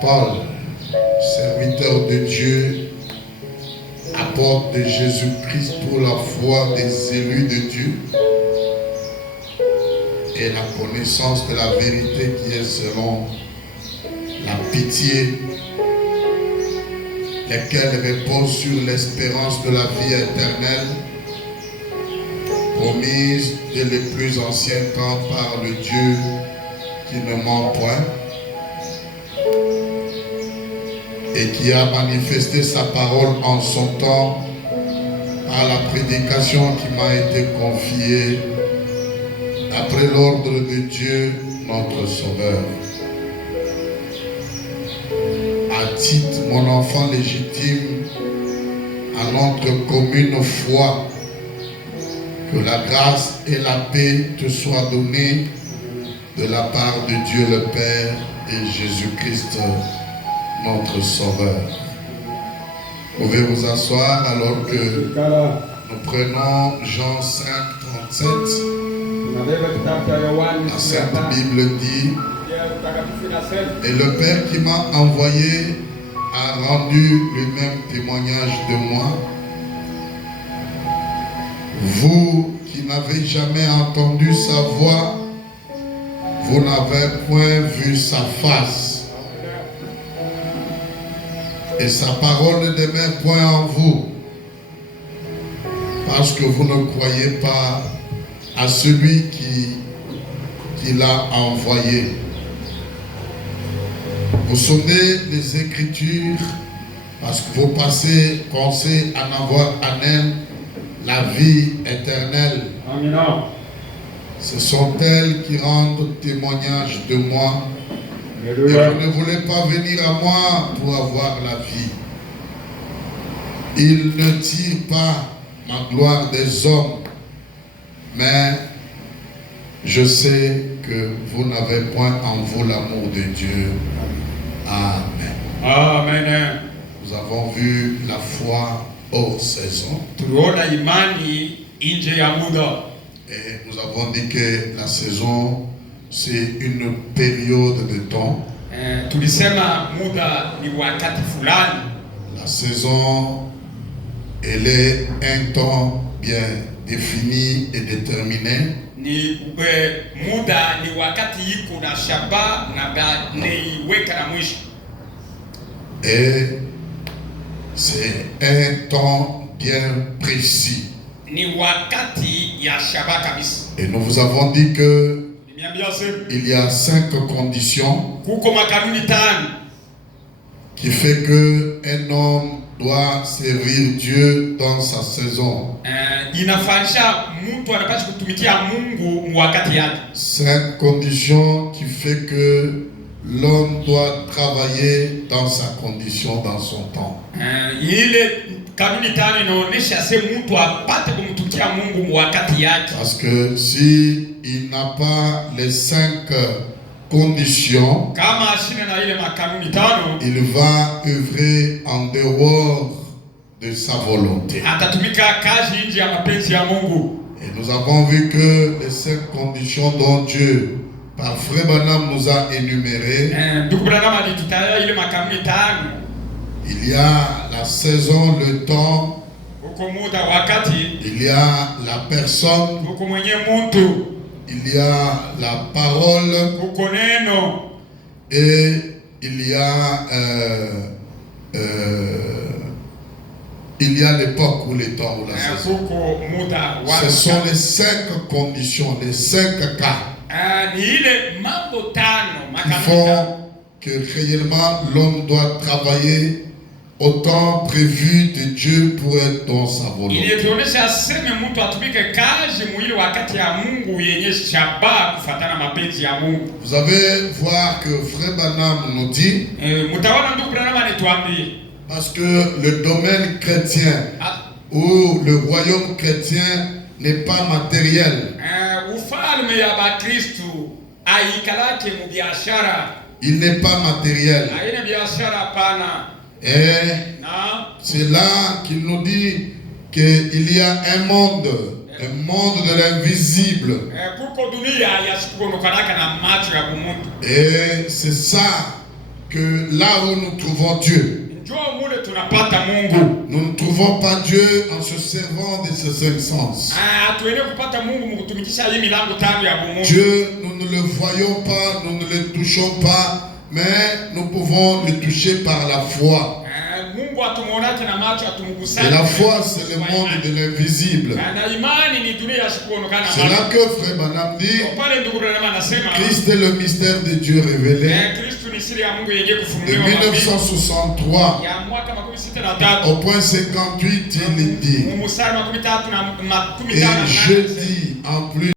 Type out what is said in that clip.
Paul, serviteur de Dieu, apôtre de Jésus-Christ pour la foi des élus de Dieu et la connaissance de la vérité qui est selon la pitié, lesquelles reposent sur l'espérance de la vie éternelle, promise dès les plus anciens temps par le Dieu qui ne ment point et qui a manifesté sa parole en son temps par la prédication qui m'a été confiée après l'ordre de Dieu notre Sauveur. À titre, mon enfant légitime, à notre commune foi, que la grâce et la paix te soient données de la part de Dieu le Père et Jésus-Christ notre Sauveur. Vous pouvez vous asseoir alors que nous prenons Jean 5, 37. La Sainte Bible dit: et le Père qui m'a envoyé a rendu lui-même témoignage de moi. Vous qui n'avez jamais entendu sa voix, vous n'avez point vu sa face. Et sa parole ne demeure point en vous, parce que vous ne croyez pas à celui qui l'a envoyé. Vous sonnez les Écritures parce que vous pensez en avoir en elles la vie éternelle. Amen. Ce sont elles qui rendent témoignage de moi. Et vous ne voulez pas venir à moi pour avoir la vie. Il ne tire pas ma gloire des hommes, mais je sais que vous n'avez point en vous l'amour de Dieu. Amen. Amen. Nous avons vu la foi hors saison. Et nous avons dit que la saison, c'est une période de temps. La saison, elle est un temps bien défini et déterminé. Et c'est un temps bien précis. Et nous vous avons dit que il y a 5 conditions qui fait que un homme doit servir Dieu dans sa saison. 5 conditions qui fait que l'homme doit travailler dans sa condition, dans son temps. Parce que si il n'a pas les 5 conditions, il va œuvrer en dehors de sa volonté. Et nous avons vu que les 5 conditions dont Dieu, par Frère Branham, nous a énumérées. Il y a la saison, le temps. Il y a la personne. Il y a la parole. Et il y a l'époque ou les temps ou la saison. Ce sont les 5 conditions, les 5 cas qui font que réellement l'homme doit travailler au temps prévu de Dieu pour être dans sa volonté. Vous allez voir que Frère Branham nous dit, parce que le domaine chrétien ou le royaume chrétien n'est pas matériel. Il n'est pas matériel. Et c'est là qu'il nous dit qu'il y a un monde Le monde de l'invisible. Et c'est ça que là où nous trouvons Dieu. Nous ne trouvons pas Dieu en se servant de ses cinq sens. Dieu, nous ne le voyons pas, nous ne le touchons pas, mais nous pouvons le toucher par la foi. Et la foi, c'est le monde de l'invisible. C'est là que Frère Branham dit, Christ est le mystère de Dieu révélé. De 1963 au point 58, il dit, et je dis en plus